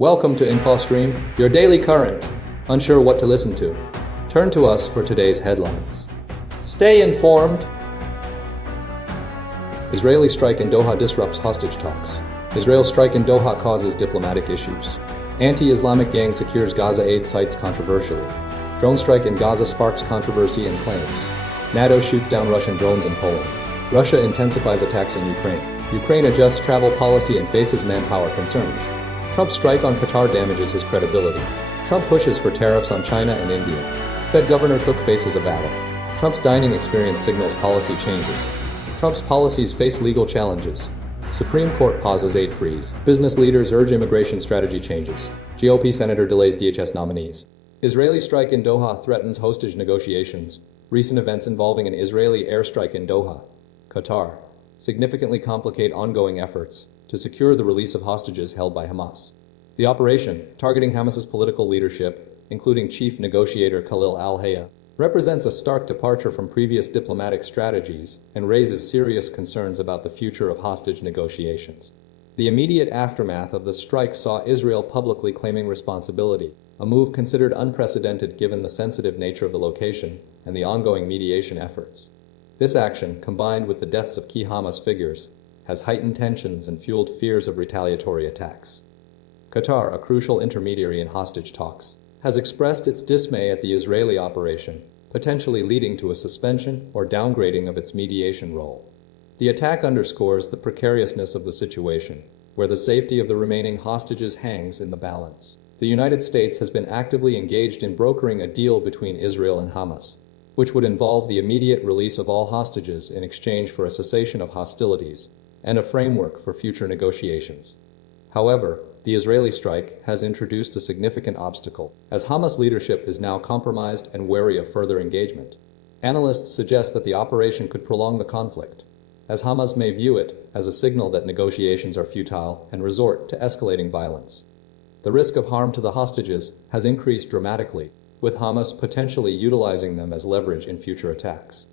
Welcome to InfoStream, your daily current. Unsure what to listen to? Turn to us for today's headlines. Stay informed. Israeli strike in Doha disrupts hostage talks. Israel strike in Doha causes diplomatic issues. Anti-Islamic gang secures Gaza aid sites controversially. Drone strike in Gaza sparks controversy and claims. NATO shoots down Russian drones in Poland. Russia intensifies attacks in Ukraine. Ukraine adjusts travel policy and faces manpower concerns. Trump's strike on Qatar damages his credibility. Trump pushes for tariffs on China and India. Fed Governor Cook faces a battle. Trump's dining experience signals policy changes. Trump's policies face legal challenges. Supreme Court pauses aid freeze. Business leaders urge immigration strategy changes. GOP Senator delays DHS nominees. Israeli strike in Doha threatens hostage negotiations. Recent events involving an Israeli airstrike in Doha, Qatar, significantly complicate ongoing efforts to secure the release of hostages held by Hamas. The operation, targeting Hamas's political leadership, including chief negotiator Khalil al-Hayya, represents a stark departure from previous diplomatic strategies and raises serious concerns about the future of hostage negotiations. The immediate aftermath of the strike saw Israel publicly claiming responsibility, a move considered unprecedented given the sensitive nature of the location and the ongoing mediation efforts. This action, combined with the deaths of key Hamas figures, has heightened tensions and fueled fears of retaliatory attacks. Qatar, a crucial intermediary in hostage talks, has expressed its dismay at the Israeli operation, potentially leading to a suspension or downgrading of its mediation role. The attack underscores the precariousness of the situation, where the safety of the remaining hostages hangs in the balance. The United States has been actively engaged in brokering a deal between Israel and Hamas, which would involve the immediate release of all hostages in exchange for a cessation of hostilities and a framework for future negotiations. However, the Israeli strike has introduced a significant obstacle, as Hamas leadership is now compromised and wary of further engagement. Analysts suggest that the operation could prolong the conflict, as Hamas may view it as a signal that negotiations are futile and resort to escalating violence. The risk of harm to the hostages has increased dramatically, with Hamas potentially utilizing them as leverage in future attacks.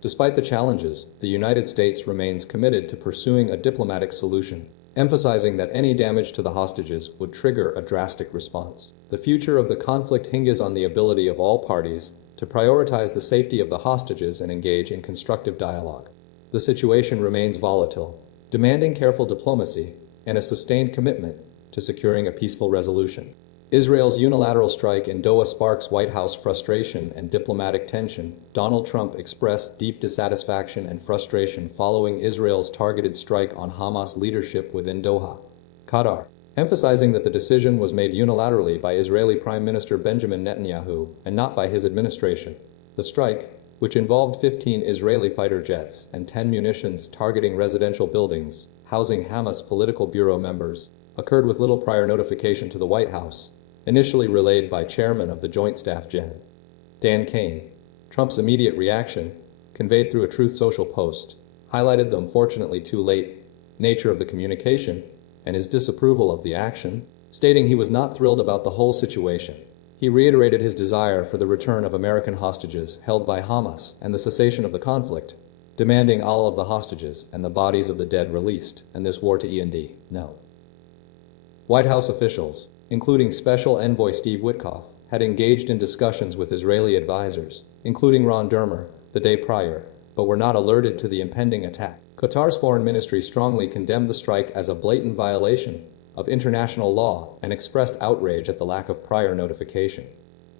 Despite the challenges, the United States remains committed to pursuing a diplomatic solution, emphasizing that any damage to the hostages would trigger a drastic response. The future of the conflict hinges on the ability of all parties to prioritize the safety of the hostages and engage in constructive dialogue. The situation remains volatile, demanding careful diplomacy and a sustained commitment to securing a peaceful resolution. Israel's unilateral strike in Doha sparks White House frustration and diplomatic tension. Donald Trump expressed deep dissatisfaction and frustration following Israel's targeted strike on Hamas leadership within Doha, Qatar, emphasizing that the decision was made unilaterally by Israeli Prime Minister Benjamin Netanyahu and not by his administration. The strike, which involved 15 Israeli fighter jets and 10 munitions targeting residential buildings housing Hamas political bureau members, occurred with little prior notification to the White House, initially relayed by Chairman of the Joint Staff Gen. Dan Kane. Trump's immediate reaction, conveyed through a Truth Social post, highlighted the unfortunately too late nature of the communication and his disapproval of the action, stating he was not thrilled about the whole situation. He reiterated his desire for the return of American hostages held by Hamas and the cessation of the conflict, demanding all of the hostages and the bodies of the dead released, and this war to end no. White House officials, including Special Envoy Steve Witkoff, had engaged in discussions with Israeli advisors, including Ron Dermer, the day prior, but were not alerted to the impending attack. Qatar's foreign ministry strongly condemned the strike as a blatant violation of international law and expressed outrage at the lack of prior notification.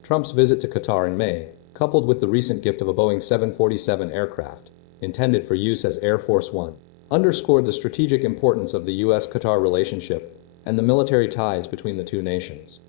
Trump's visit to Qatar in May, coupled with the recent gift of a Boeing 747 aircraft, intended for use as Air Force One, underscored the strategic importance of the U.S.-Qatar relationship and the military ties between the two nations.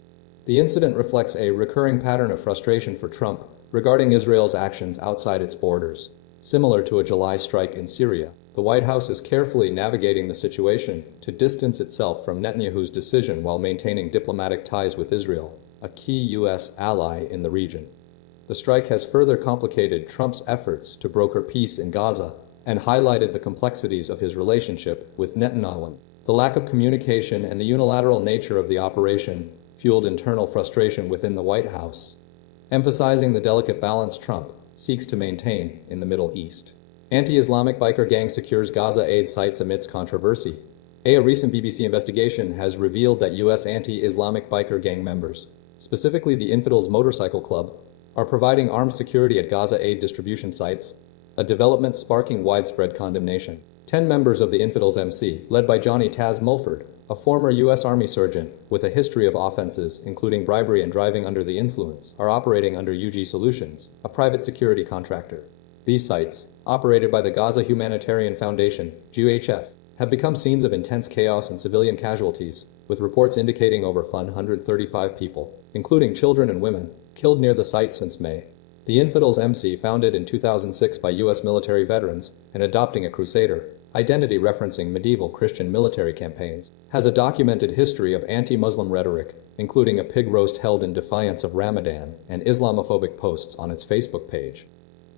The incident reflects a recurring pattern of frustration for Trump regarding Israel's actions outside its borders. Similar to a July strike in Syria, the White House is carefully navigating the situation to distance itself from Netanyahu's decision while maintaining diplomatic ties with Israel, a key U.S. ally in the region. The strike has further complicated Trump's efforts to broker peace in Gaza and highlighted the complexities of his relationship with Netanyahu. The lack of communication and the unilateral nature of the operation fueled internal frustration within the White House, emphasizing the delicate balance Trump seeks to maintain in the Middle East. Anti-Islamic biker gang secures Gaza aid sites amidst controversy. A recent BBC investigation has revealed that U.S. anti-Islamic biker gang members, specifically the Infidels Motorcycle Club, are providing armed security at Gaza aid distribution sites, a development sparking widespread condemnation. 10 members of the Infidels MC, led by Johnny Taz Mulford, a former U.S. Army surgeon with a history of offenses including bribery and driving under the influence, are operating under UG Solutions, a private security contractor. These sites, operated by the Gaza Humanitarian Foundation, GUHF, have become scenes of intense chaos and civilian casualties, with reports indicating over 135 people, including children and women, killed near the site since May. The Infidels MC, founded in 2006 by U.S. military veterans and adopting a crusader identity referencing medieval Christian military campaigns, has a documented history of anti-Muslim rhetoric, including a pig roast held in defiance of Ramadan and Islamophobic posts on its Facebook page.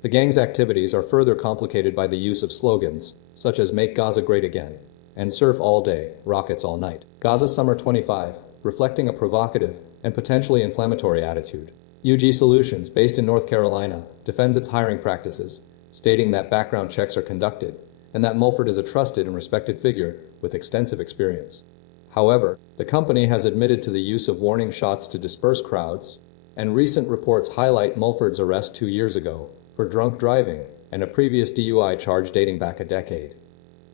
The gang's activities are further complicated by the use of slogans, such as Make Gaza Great Again and Surf All Day, Rockets All Night. Gaza Summer 25, reflecting a provocative and potentially inflammatory attitude. UG Solutions, based in North Carolina, defends its hiring practices, stating that background checks are conducted and that Mulford is a trusted and respected figure with extensive experience. However, the company has admitted to the use of warning shots to disperse crowds, and recent reports highlight Mulford's arrest 2 years ago for drunk driving and a previous DUI charge dating back a decade.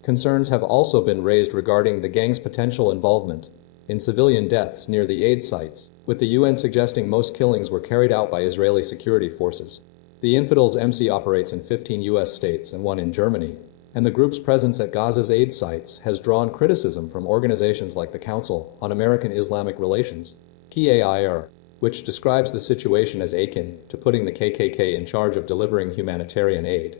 Concerns have also been raised regarding the gang's potential involvement in civilian deaths near the aid sites, with the UN suggesting most killings were carried out by Israeli security forces. The Infidels MC operates in 15 U.S. states and 1 in Germany, and the group's presence at Gaza's aid sites has drawn criticism from organizations like the Council on American-Islamic Relations, KAIR, which describes the situation as akin to putting the KKK in charge of delivering humanitarian aid.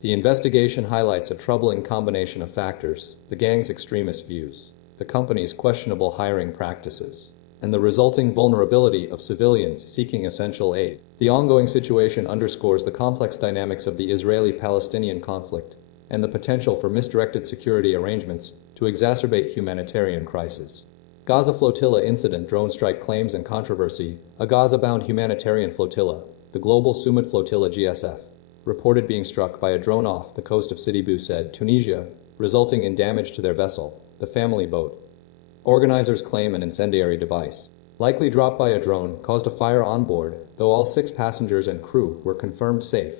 The investigation highlights a troubling combination of factors: the gang's extremist views, the company's questionable hiring practices, and the resulting vulnerability of civilians seeking essential aid. The ongoing situation underscores the complex dynamics of the Israeli-Palestinian conflict and the potential for misdirected security arrangements to exacerbate humanitarian crises. Gaza Flotilla Incident Drone Strike Claims and Controversy. A Gaza-bound humanitarian flotilla, the Global Sumud Flotilla GSF, reported being struck by a drone off the coast of Sidi Bou Said, Tunisia, resulting in damage to their vessel, the family boat. Organizers claim an incendiary device, likely dropped by a drone, caused a fire on board, though all 6 passengers and crew were confirmed safe.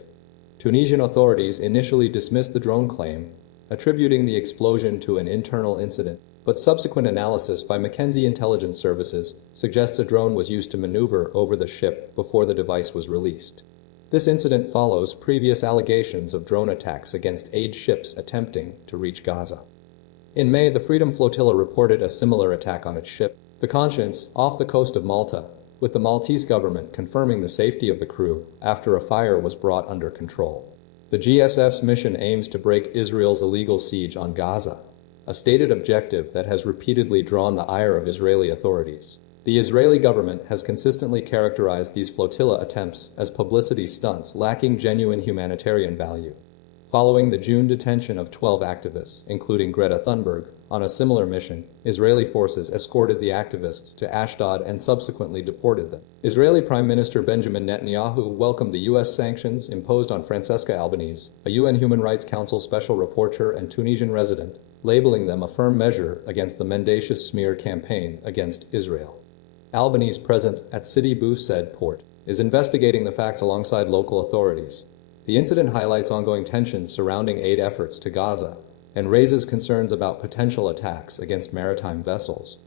Tunisian authorities initially dismissed the drone claim, attributing the explosion to an internal incident, but subsequent analysis by Mackenzie Intelligence Services suggests a drone was used to maneuver over the ship before the device was released. This incident follows previous allegations of drone attacks against aid ships attempting to reach Gaza. In May, the Freedom Flotilla reported a similar attack on its ship, the Conscience, off the coast of Malta, with the Maltese government confirming the safety of the crew after a fire was brought under control. The GSF's mission aims to break Israel's illegal siege on Gaza, a stated objective that has repeatedly drawn the ire of Israeli authorities. The Israeli government has consistently characterized these flotilla attempts as publicity stunts lacking genuine humanitarian value. Following the June detention of 12 activists, including Greta Thunberg, on a similar mission, Israeli forces escorted the activists to Ashdod and subsequently deported them. Israeli Prime Minister Benjamin Netanyahu welcomed the U.S. sanctions imposed on Francesca Albanese, a UN Human Rights Council special rapporteur and Tunisian resident, labeling them a firm measure against the mendacious smear campaign against Israel. Albanese, present at Sidi Bou Said port, is investigating the facts alongside local authorities. The incident highlights ongoing tensions surrounding aid efforts to Gaza and raises concerns about potential attacks against maritime vessels.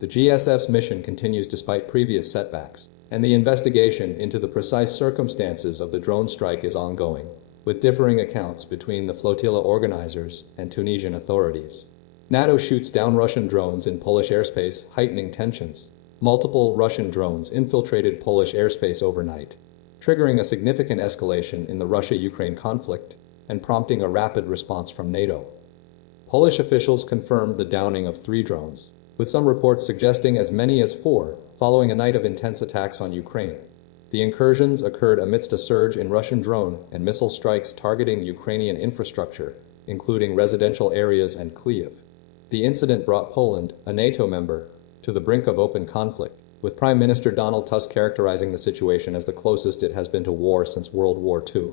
The GSF's mission continues despite previous setbacks, and the investigation into the precise circumstances of the drone strike is ongoing, with differing accounts between the flotilla organizers and Tunisian authorities. NATO shoots down Russian drones in Polish airspace, heightening tensions. Multiple Russian drones infiltrated Polish airspace overnight, triggering a significant escalation in the Russia-Ukraine conflict and prompting a rapid response from NATO. Polish officials confirmed the downing of 3 drones, with some reports suggesting as many as 4, following a night of intense attacks on Ukraine. The incursions occurred amidst a surge in Russian drone and missile strikes targeting Ukrainian infrastructure, including residential areas and Kyiv. The incident brought Poland, a NATO member, to the brink of open conflict, with Prime Minister Donald Tusk characterizing the situation as the closest it has been to war since World War II.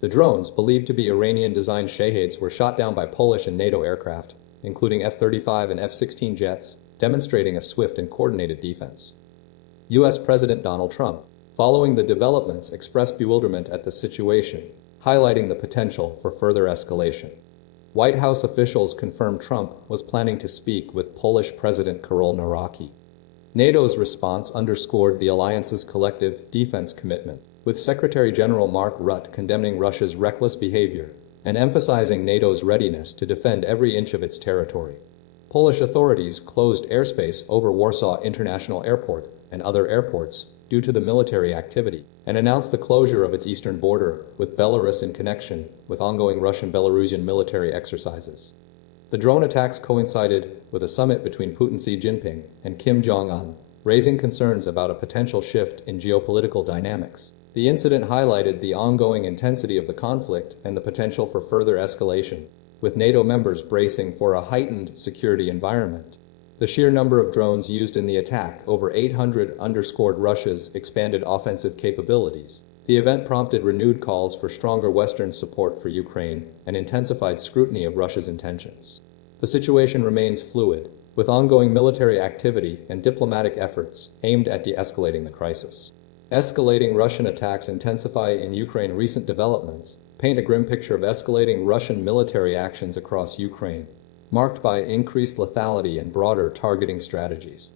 The drones, believed to be Iranian-designed Shaheds, were shot down by Polish and NATO aircraft, including F-35 and F-16 jets, demonstrating a swift and coordinated defense. U.S. President Donald Trump, following the developments, expressed bewilderment at the situation, highlighting the potential for further escalation. White House officials confirmed Trump was planning to speak with Polish President Karol Nawrocki. NATO's response underscored the alliance's collective defense commitment, with Secretary General Mark Rutte condemning Russia's reckless behavior and emphasizing NATO's readiness to defend every inch of its territory. Polish authorities closed airspace over Warsaw International Airport and other airports due to the military activity, and announced the closure of its eastern border with Belarus in connection with ongoing Russian-Belarusian military exercises. The drone attacks coincided with a summit between Putin Xi Jinping and Kim Jong-un, raising concerns about a potential shift in geopolitical dynamics. The incident highlighted the ongoing intensity of the conflict and the potential for further escalation, with NATO members bracing for a heightened security environment. The sheer number of drones used in the attack, over 800, underscored Russia's expanded offensive capabilities. The event prompted renewed calls for stronger Western support for Ukraine and intensified scrutiny of Russia's intentions. The situation remains fluid, with ongoing military activity and diplomatic efforts aimed at de-escalating the crisis. Escalating Russian attacks intensify in Ukraine. Recent developments paint a grim picture of escalating Russian military actions across Ukraine, marked by increased lethality and broader targeting strategies.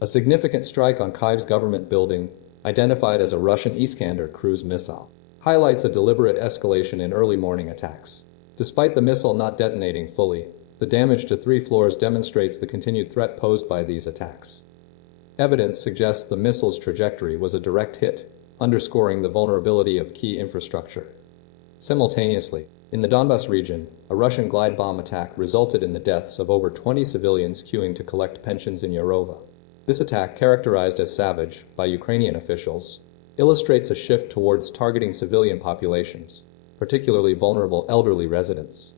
A significant strike on Kyiv's government building, identified as a Russian Iskander cruise missile, highlights a deliberate escalation in early morning attacks. Despite the missile not detonating fully, the damage to 3 floors demonstrates the continued threat posed by these attacks. Evidence suggests the missile's trajectory was a direct hit, underscoring the vulnerability of key infrastructure. Simultaneously, in the Donbas region, a Russian glide bomb attack resulted in the deaths of over 20 civilians queuing to collect pensions in Yarova. This attack, characterized as savage by Ukrainian officials, illustrates a shift towards targeting civilian populations, particularly vulnerable elderly residents.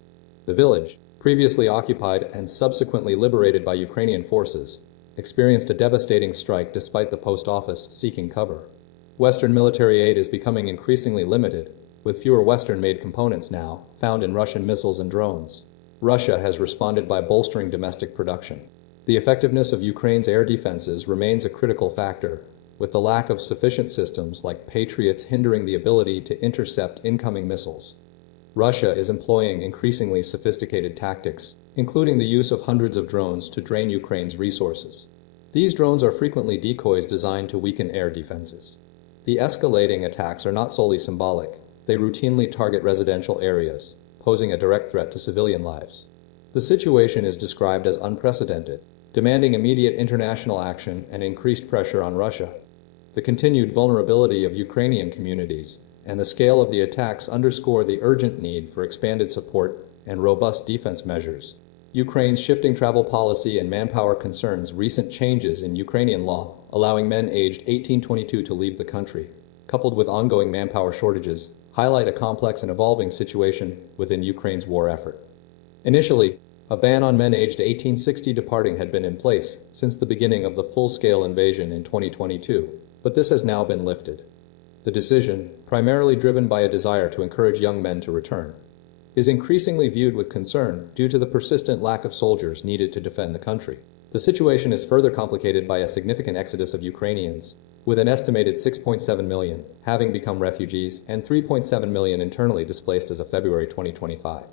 The village, previously occupied and subsequently liberated by Ukrainian forces, experienced a devastating strike despite the post office seeking cover. Western military aid is becoming increasingly limited, with fewer Western-made components now found in Russian missiles and drones. Russia has responded by bolstering domestic production. The effectiveness of Ukraine's air defenses remains a critical factor, with the lack of sufficient systems like Patriots hindering the ability to intercept incoming missiles. Russia is employing increasingly sophisticated tactics, including the use of hundreds of drones to drain Ukraine's resources. These drones are frequently decoys designed to weaken air defenses. The escalating attacks are not solely symbolic. They routinely target residential areas, posing a direct threat to civilian lives. The situation is described as unprecedented, demanding immediate international action and increased pressure on Russia. The continued vulnerability of Ukrainian communities and the scale of the attacks underscore the urgent need for expanded support and robust defense measures. Ukraine's shifting travel policy and manpower concerns recent changes in Ukrainian law, allowing men aged 18-22 to leave the country, coupled with ongoing manpower shortages, highlight a complex and evolving situation within Ukraine's war effort. Initially, a ban on men aged 18-60 departing had been in place since the beginning of the full-scale invasion in 2022, but this has now been lifted. The decision, primarily driven by a desire to encourage young men to return, is increasingly viewed with concern due to the persistent lack of soldiers needed to defend the country. The situation is further complicated by a significant exodus of Ukrainians, with an estimated 6.7 million having become refugees and 3.7 million internally displaced as of February 2025.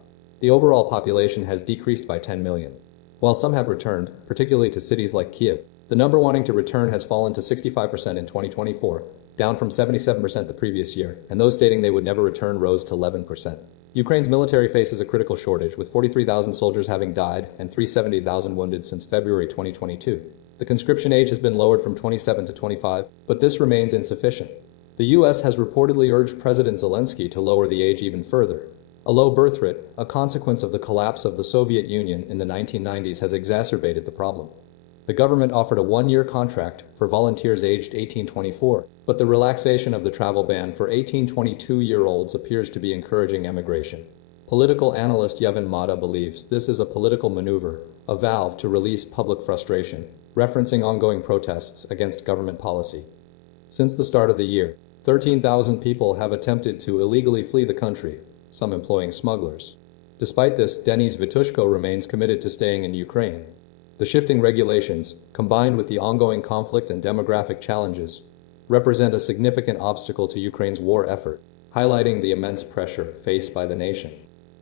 The overall population has decreased by 10 million. While some have returned, particularly to cities like Kiev, the number wanting to return has fallen to 65% in 2024, down from 77% the previous year, and those stating they would never return rose to 11%. Ukraine's military faces a critical shortage, with 43,000 soldiers having died and 370,000 wounded since February 2022. The conscription age has been lowered from 27 to 25, but this remains insufficient. The U.S. has reportedly urged President Zelensky to lower the age even further. A low birth rate, a consequence of the collapse of the Soviet Union in the 1990s, has exacerbated the problem. The government offered a 1-year contract for volunteers aged 18-24, but the relaxation of the travel ban for 18-22-year-olds appears to be encouraging emigration. Political analyst Yevhen Mata believes this is a political maneuver, a valve to release public frustration, referencing ongoing protests against government policy. Since the start of the year, 13,000 people have attempted to illegally flee the country, some employing smugglers. Despite this, Denis Vitushko remains committed to staying in Ukraine. The shifting regulations, combined with the ongoing conflict and demographic challenges, represent a significant obstacle to Ukraine's war effort, highlighting the immense pressure faced by the nation.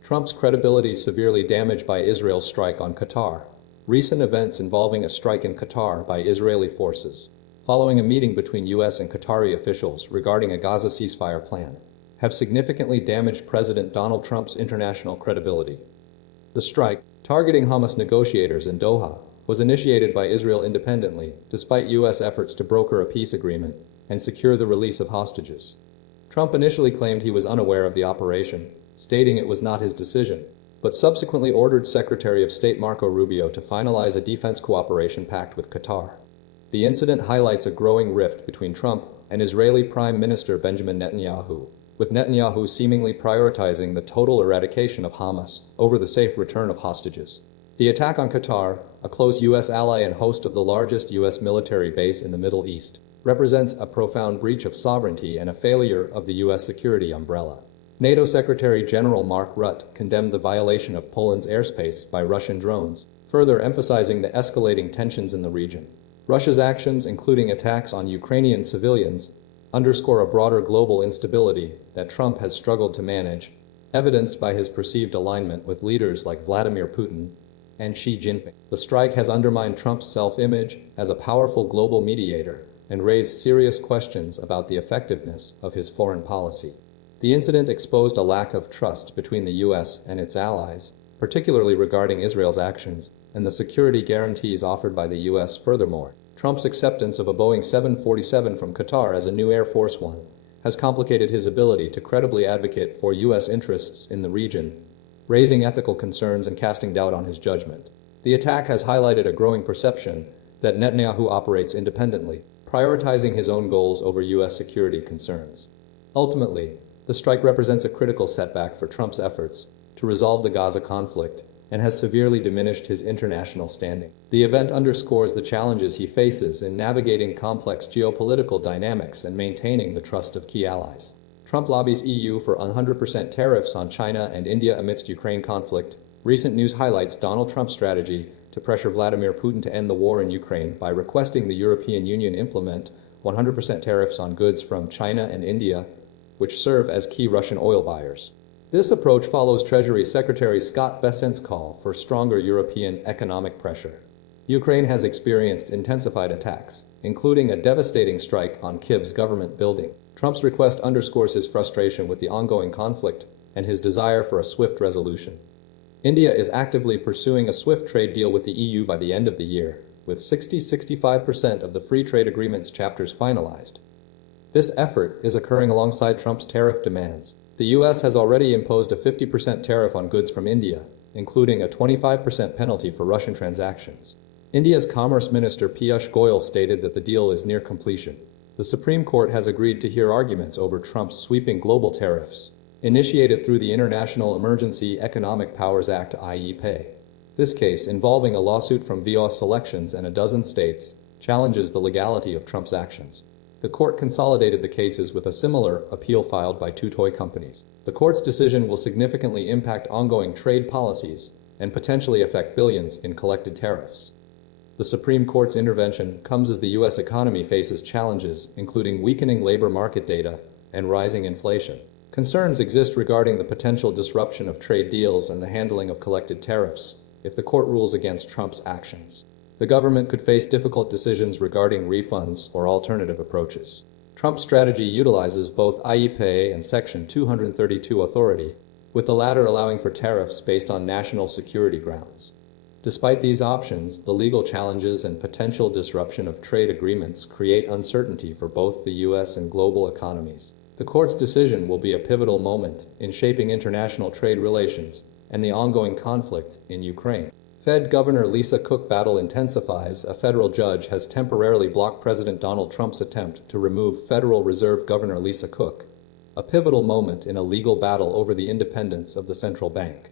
Trump's credibility severely damaged by Israel's strike on Qatar. Recent events involving a strike in Qatar by Israeli forces, following a meeting between U.S. and Qatari officials regarding a Gaza ceasefire plan, have significantly damaged President Donald Trump's international credibility. The strike, targeting Hamas negotiators in Doha, was initiated by Israel independently, despite U.S. efforts to broker a peace agreement and secure the release of hostages. Trump initially claimed he was unaware of the operation, stating it was not his decision, but subsequently ordered Secretary of State Marco Rubio to finalize a defense cooperation pact with Qatar. The incident highlights a growing rift between Trump and Israeli Prime Minister Benjamin Netanyahu, with Netanyahu seemingly prioritizing the total eradication of Hamas over the safe return of hostages. The attack on Qatar, a close U.S. ally and host of the largest U.S. military base in the Middle East, represents a profound breach of sovereignty and a failure of the U.S. security umbrella. NATO Secretary General Mark Rutte condemned the violation of Poland's airspace by Russian drones, further emphasizing the escalating tensions in the region. Russia's actions, including attacks on Ukrainian civilians, underscore a broader global instability that Trump has struggled to manage, evidenced by his perceived alignment with leaders like Vladimir Putin and Xi Jinping. The strike has undermined Trump's self-image as a powerful global mediator and raised serious questions about the effectiveness of his foreign policy. The incident exposed a lack of trust between the U.S. and its allies, particularly regarding Israel's actions and the security guarantees offered by the U.S. Furthermore, Trump's acceptance of a Boeing 747 from Qatar as a new Air Force One has complicated his ability to credibly advocate for U.S. interests in the region, raising ethical concerns and casting doubt on his judgment. The attack has highlighted a growing perception that Netanyahu operates independently, prioritizing his own goals over U.S. security concerns. Ultimately, the strike represents a critical setback for Trump's efforts to resolve the Gaza conflict and has severely diminished his international standing. The event underscores the challenges he faces in navigating complex geopolitical dynamics and maintaining the trust of key allies. Trump lobbies EU for 100% tariffs on China and India amidst Ukraine conflict. Recent news highlights Donald Trump's strategy to pressure Vladimir Putin to end the war in Ukraine by requesting the European Union implement 100% tariffs on goods from China and India, which serve as key Russian oil buyers. This approach follows Treasury Secretary Scott Bessent's call for stronger European economic pressure. Ukraine has experienced intensified attacks, including a devastating strike on Kyiv's government building. Trump's request underscores his frustration with the ongoing conflict and his desire for a swift resolution. India is actively pursuing a swift trade deal with the EU by the end of the year, with 60–65% of the free trade agreement's chapters finalized. This effort is occurring alongside Trump's tariff demands. The U.S. has already imposed a 50% tariff on goods from India, including a 25% penalty for Russian transactions. India's Commerce Minister Piyush Goyal stated that the deal is near completion. The Supreme Court has agreed to hear arguments over Trump's sweeping global tariffs, initiated through the International Emergency Economic Powers Act (IEPA). This case, involving a lawsuit from VOS Selections and a dozen states, challenges the legality of Trump's actions. The court consolidated the cases with a similar appeal filed by two toy companies. The court's decision will significantly impact ongoing trade policies and potentially affect billions in collected tariffs. The Supreme Court's intervention comes as the U.S. economy faces challenges, including weakening labor market data and rising inflation. Concerns exist regarding the potential disruption of trade deals and the handling of collected tariffs if the court rules against Trump's actions. The government could face difficult decisions regarding refunds or alternative approaches. Trump's strategy utilizes both IEPA and Section 232 authority, with the latter allowing for tariffs based on national security grounds. Despite these options, the legal challenges and potential disruption of trade agreements create uncertainty for both the U.S. and global economies. The court's decision will be a pivotal moment in shaping international trade relations and the ongoing conflict in Ukraine. Fed Governor Lisa Cook battle intensifies. A federal judge has temporarily blocked President Donald Trump's attempt to remove Federal Reserve Governor Lisa Cook, a pivotal moment in a legal battle over the independence of the central bank.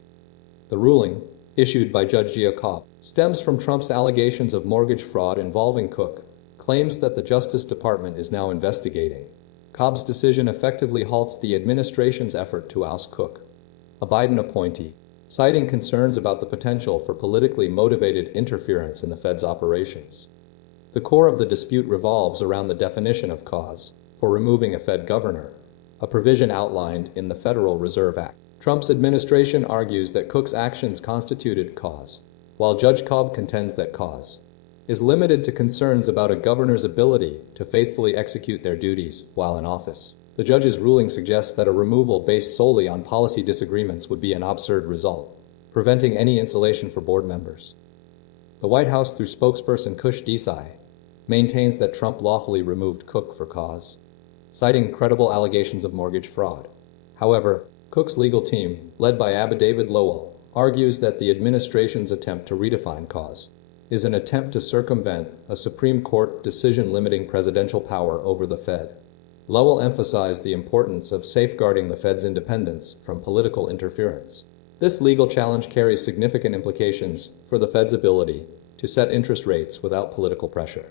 The ruling, issued by Judge Gia Cobb, stems from Trump's allegations of mortgage fraud involving Cook, claims that the Justice Department is now investigating. Cobb's decision effectively halts the administration's effort to oust Cook, a Biden appointee, citing concerns about the potential for politically motivated interference in the Fed's operations. The core of the dispute revolves around the definition of cause for removing a Fed governor, a provision outlined in the Federal Reserve Act. Trump's administration argues that Cook's actions constituted cause, while Judge Cobb contends that cause is limited to concerns about a governor's ability to faithfully execute their duties while in office. The judge's ruling suggests that a removal based solely on policy disagreements would be an absurd result, preventing any insulation for board members. The White House, through spokesperson Kush Desai, maintains that Trump lawfully removed Cook for cause, citing credible allegations of mortgage fraud. However, Cook's legal team, led by Abba David Lowell, argues that the administration's attempt to redefine cause is an attempt to circumvent a Supreme Court decision limiting presidential power over the Fed. Lowell emphasized the importance of safeguarding the Fed's independence from political interference. This legal challenge carries significant implications for the Fed's ability to set interest rates without political pressure.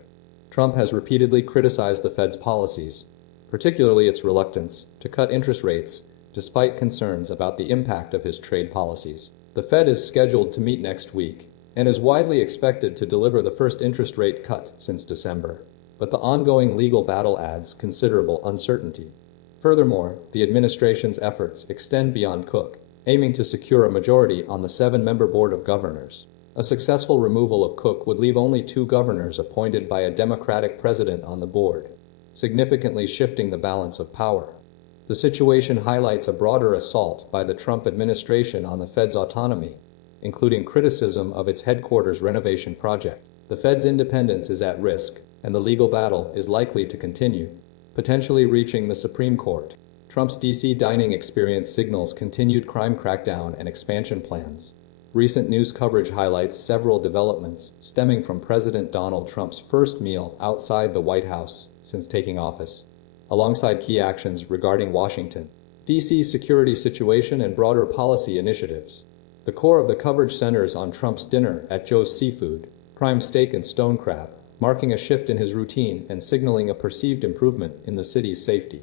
Trump has repeatedly criticized the Fed's policies, particularly its reluctance to cut interest rates despite concerns about the impact of his trade policies. The Fed is scheduled to meet next week and is widely expected to deliver the first interest rate cut since December, but the ongoing legal battle adds considerable uncertainty. Furthermore, the administration's efforts extend beyond Cook, aiming to secure a majority on the 7-member Board of Governors. A successful removal of Cook would leave only 2 governors appointed by a Democratic president on the board, significantly shifting the balance of power. The situation highlights a broader assault by the Trump administration on the Fed's autonomy, including criticism of its headquarters renovation project. The Fed's independence is at risk, and the legal battle is likely to continue, potentially reaching the Supreme Court. Trump's D.C. dining experience signals continued crime crackdown and expansion plans. Recent news coverage highlights several developments stemming from President Donald Trump's first meal outside the White House since taking office, alongside key actions regarding Washington, D.C.'s security situation and broader policy initiatives. The core of the coverage centers on Trump's dinner at Joe's Seafood, prime steak and stone crab, marking a shift in his routine and signaling a perceived improvement in the city's safety.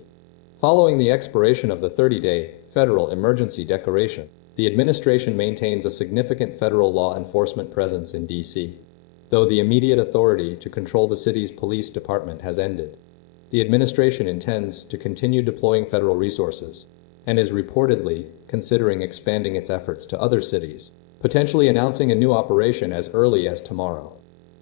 Following the expiration of the 30-day federal emergency declaration, the administration maintains a significant federal law enforcement presence in D.C. Though the immediate authority to control the city's police department has ended, the administration intends to continue deploying federal resources and is reportedly considering expanding its efforts to other cities, potentially announcing a new operation as early as tomorrow.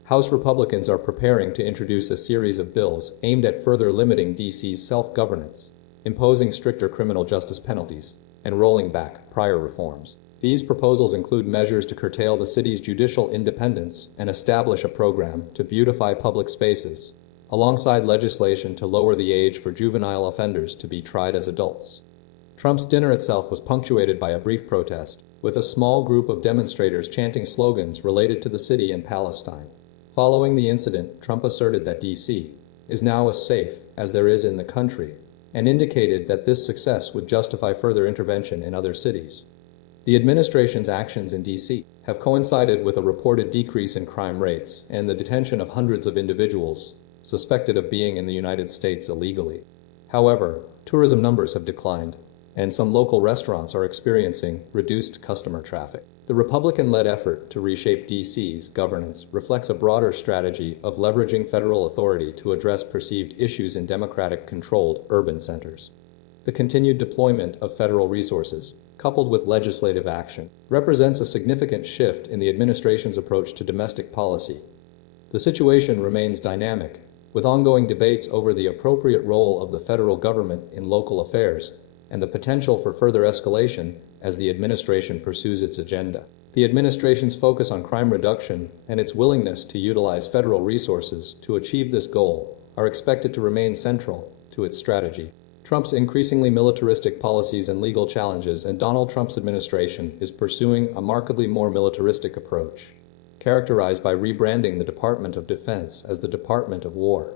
House Republicans are preparing to introduce a series of bills aimed at further limiting D.C.'s self-governance, imposing stricter criminal justice penalties, and rolling back prior reforms. These proposals include measures to curtail the city's judicial independence and establish a program to beautify public spaces, alongside legislation to lower the age for juvenile offenders to be tried as adults. Trump's dinner itself was punctuated by a brief protest, with a small group of demonstrators chanting slogans related to the city and Palestine. Following the incident, Trump asserted that D.C. is now as safe as there is in the country, and indicated that this success would justify further intervention in other cities. The administration's actions in D.C. have coincided with a reported decrease in crime rates and the detention of hundreds of individuals suspected of being in the United States illegally. However, tourism numbers have declined, and some local restaurants are experiencing reduced customer traffic. The Republican-led effort to reshape D.C.'s governance reflects a broader strategy of leveraging federal authority to address perceived issues in Democratic-controlled urban centers. The continued deployment of federal resources, coupled with legislative action, represents a significant shift in the administration's approach to domestic policy. The situation remains dynamic, with ongoing debates over the appropriate role of the federal government in local affairs and the potential for further escalation as the administration pursues its agenda. The administration's focus on crime reduction and its willingness to utilize federal resources to achieve this goal are expected to remain central to its strategy. Trump's increasingly militaristic policies and legal challenges, and Donald Trump's administration is pursuing a markedly more militaristic approach, characterized by rebranding the Department of Defense as the Department of War,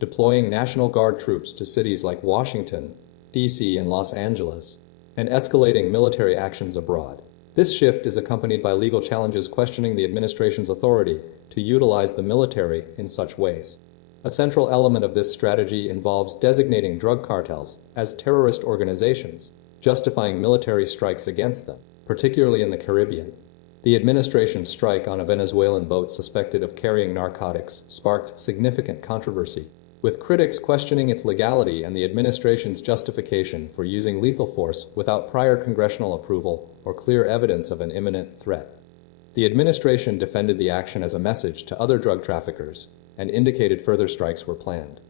deploying National Guard troops to cities like Washington, D.C. and Los Angeles, and escalating military actions abroad. This shift is accompanied by legal challenges questioning the administration's authority to utilize the military in such ways. A central element of this strategy involves designating drug cartels as terrorist organizations, justifying military strikes against them. particularly in the Caribbean. The administration's strike on a Venezuelan boat suspected of carrying narcotics sparked significant controversy, with critics questioning its legality and the administration's justification for using lethal force without prior congressional approval or clear evidence of an imminent threat. The administration defended the action as a message to other drug traffickers and indicated further strikes were planned.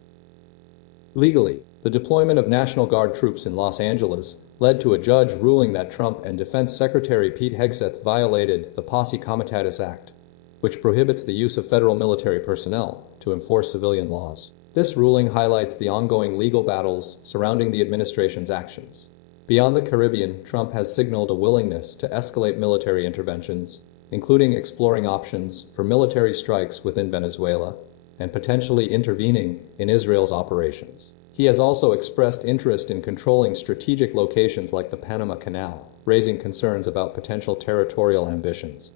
Legally, the deployment of National Guard troops in Los Angeles led to a judge ruling that Trump and Defense Secretary Pete Hegseth violated the Posse Comitatus Act, which prohibits the use of federal military personnel to enforce civilian laws. This ruling highlights the ongoing legal battles surrounding the administration's actions. Beyond the Caribbean, Trump has signaled a willingness to escalate military interventions, including exploring options for military strikes within Venezuela and potentially intervening in Israel's operations. He has also expressed interest in controlling strategic locations like the Panama Canal, raising concerns about potential territorial ambitions.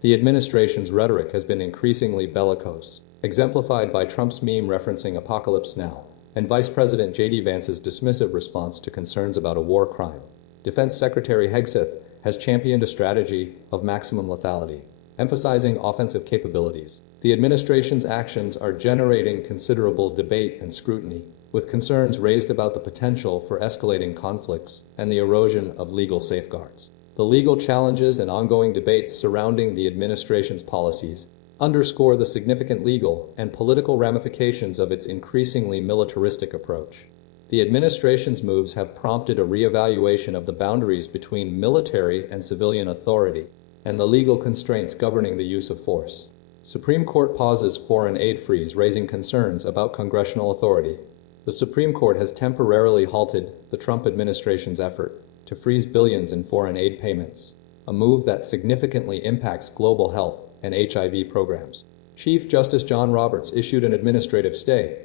The administration's rhetoric has been increasingly bellicose, exemplified by Trump's meme referencing Apocalypse Now, and Vice President J.D. Vance's dismissive response to concerns about a war crime. Defense Secretary Hegseth has championed a strategy of maximum lethality, emphasizing offensive capabilities. The administration's actions are generating considerable debate and scrutiny, with concerns raised about the potential for escalating conflicts and the erosion of legal safeguards. The legal challenges and ongoing debates surrounding the administration's policies underscore the significant legal and political ramifications of its increasingly militaristic approach. The administration's moves have prompted a reevaluation of the boundaries between military and civilian authority and the legal constraints governing the use of force. Supreme Court pauses foreign aid freeze, raising concerns about congressional authority. The Supreme Court has temporarily halted the Trump administration's effort to freeze billions in foreign aid payments, a move that significantly impacts global health and HIV programs. Chief Justice John Roberts issued an administrative stay,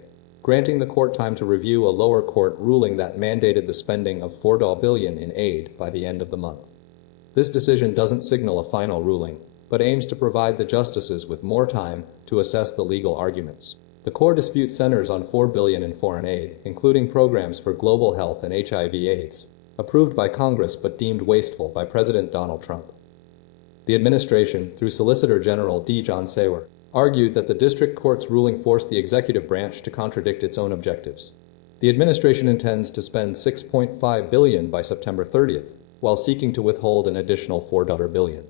granting the court time to review a lower court ruling that mandated the spending of $4 billion in aid by the end of the month. This decision doesn't signal a final ruling, but aims to provide the justices with more time to assess the legal arguments. The core dispute centers on $4 billion in foreign aid, including programs for global health and HIV/AIDS, approved by Congress but deemed wasteful by President Donald Trump. The administration, through Solicitor General D. John Sawer, argued that the district court's ruling forced the executive branch to contradict its own objectives. The administration intends to spend $6.5 billion by September 30th, while seeking to withhold an additional $4 billion.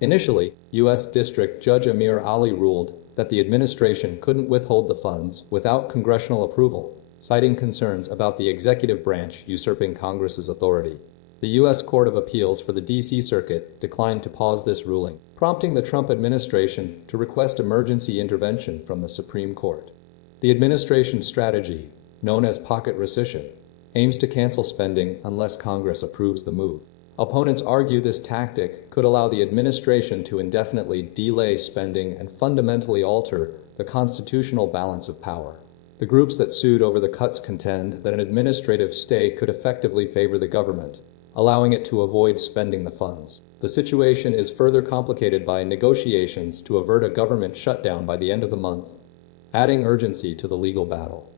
Initially, U.S. District Judge Amir Ali ruled that the administration couldn't withhold the funds without congressional approval, citing concerns about the executive branch usurping Congress's authority. The U.S. Court of Appeals for the D.C. Circuit declined to pause this ruling, prompting the Trump administration to request emergency intervention from the Supreme Court. The administration's strategy, known as pocket rescission, aims to cancel spending unless Congress approves the move. Opponents argue this tactic could allow the administration to indefinitely delay spending and fundamentally alter the constitutional balance of power. The groups that sued over the cuts contend that an administrative stay could effectively favor the government, allowing it to avoid spending the funds. The situation is further complicated by negotiations to avert a government shutdown by the end of the month, adding urgency to the legal battle.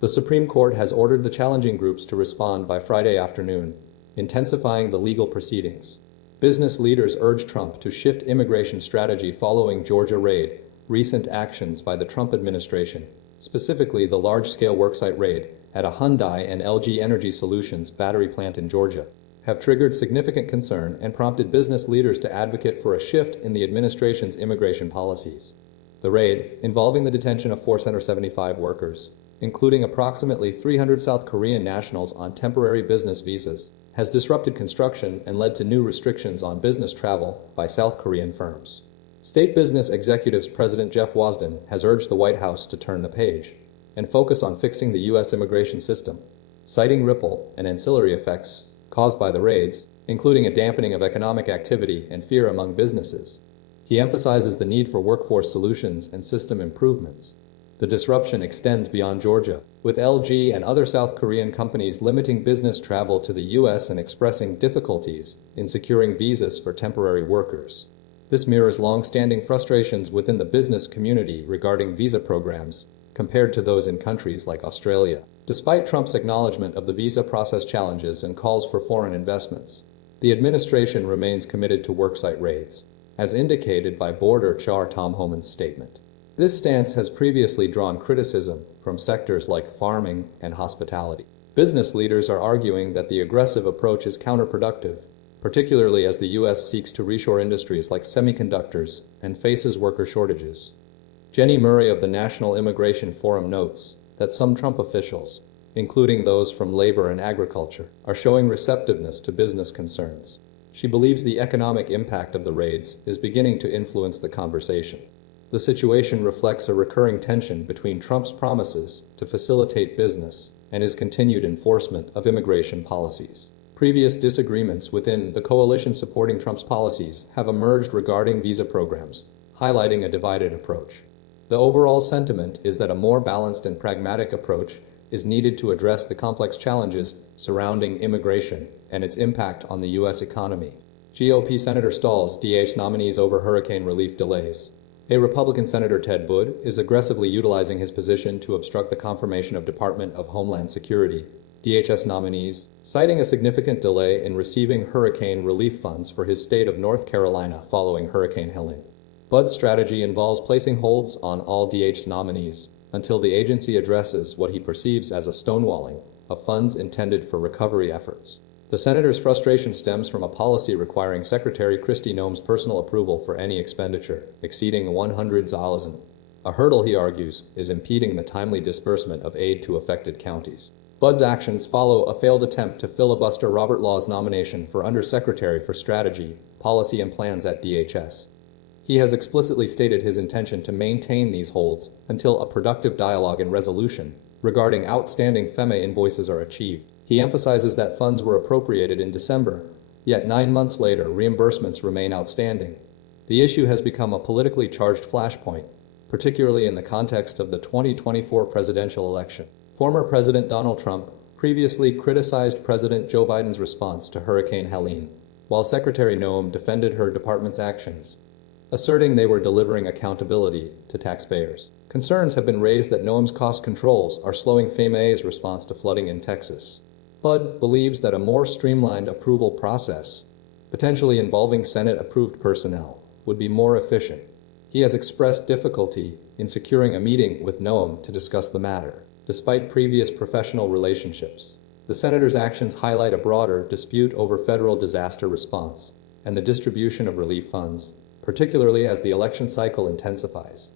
The Supreme Court has ordered the challenging groups to respond by Friday afternoon, intensifying the legal proceedings. Business leaders urge Trump to shift immigration strategy following Georgia raid. Recent actions by the Trump administration, specifically the large-scale worksite raid at a Hyundai and LG Energy Solutions battery plant in Georgia, have triggered significant concern and prompted business leaders to advocate for a shift in the administration's immigration policies. The raid, involving the detention of 475 workers, including approximately 300 South Korean nationals on temporary business visas, has disrupted construction and led to new restrictions on business travel by South Korean firms. State Business Executives President Jeff Wasden has urged the White House to turn the page and focus on fixing the U.S. immigration system, citing ripple and ancillary effects caused by the raids, including a dampening of economic activity and fear among businesses. He emphasizes the need for workforce solutions and system improvements. The disruption extends beyond Georgia, with LG and other South Korean companies limiting business travel to the U.S. and expressing difficulties in securing visas for temporary workers. This mirrors long-standing frustrations within the business community regarding visa programs, compared to those in countries like Australia. Despite Trump's acknowledgement of the visa process challenges and calls for foreign investments, The administration remains committed to worksite raids, as indicated by Board Chair Tom Homan's statement. This stance has previously drawn criticism from sectors like farming and hospitality. Business leaders are arguing that the aggressive approach is counterproductive, particularly as the U.S. seeks to reshore industries like semiconductors and faces worker shortages. Jenny Murray of the National Immigration Forum notes that some Trump officials, including those from labor and agriculture, are showing receptiveness to business concerns. She believes the economic impact of the raids is beginning to influence the conversation. The situation reflects a recurring tension between Trump's promises to facilitate business and his continued enforcement of immigration policies. Previous disagreements within the coalition supporting Trump's policies have emerged regarding visa programs, highlighting a divided approach. The overall sentiment is that a more balanced and pragmatic approach is needed to address the complex challenges surrounding immigration and its impact on the U.S. economy. GOP Senator stalls DH nominees over hurricane relief delays. A Republican Senator Ted Budd is aggressively utilizing his position to obstruct the confirmation of Department of Homeland Security DHS nominees, citing a significant delay in receiving hurricane relief funds for his state of North Carolina following Hurricane Helene. Budd's strategy involves placing holds on all DH nominees until the agency addresses what he perceives as a stonewalling of funds intended for recovery efforts. The senator's frustration stems from a policy requiring Secretary Kristi Noem's personal approval for any expenditure exceeding $100,000. A hurdle, he argues, is impeding the timely disbursement of aid to affected counties. Budd's actions follow a failed attempt to filibuster Robert Law's nomination for Undersecretary for Strategy, Policy and Plans at DHS. He has explicitly stated his intention to maintain these holds until a productive dialogue and resolution regarding outstanding FEMA invoices are achieved. He emphasizes that funds were appropriated in December, yet 9 months later reimbursements remain outstanding. The issue has become a politically charged flashpoint, particularly in the context of the 2024 presidential election. Former President Donald Trump previously criticized President Joe Biden's response to Hurricane Helene, while Secretary Noem defended her department's actions, asserting they were delivering accountability to taxpayers. Concerns have been raised that Noem's cost controls are slowing FEMA's response to flooding in Texas. Budd believes that a more streamlined approval process, potentially involving Senate-approved personnel, would be more efficient. He has expressed difficulty in securing a meeting with Noem to discuss the matter, despite previous professional relationships. The senator's actions highlight a broader dispute over federal disaster response and the distribution of relief funds, particularly as the election cycle intensifies.